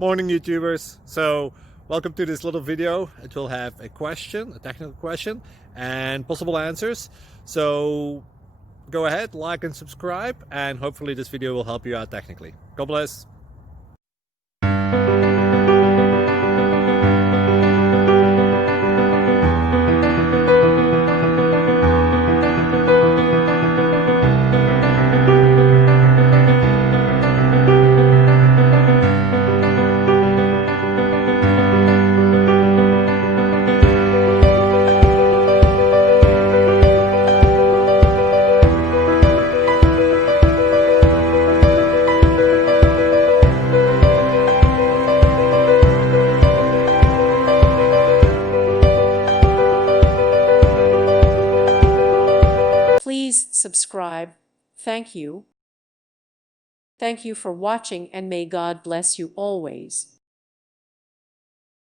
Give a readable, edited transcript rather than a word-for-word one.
Morning YouTubers. So welcome to this little video. It will have a question, a technical question, and possible answers. So go ahead, like and subscribe, and hopefully this video will help you out technically. God bless. Please subscribe. Thank you. Thank you for watching, and may God bless you always.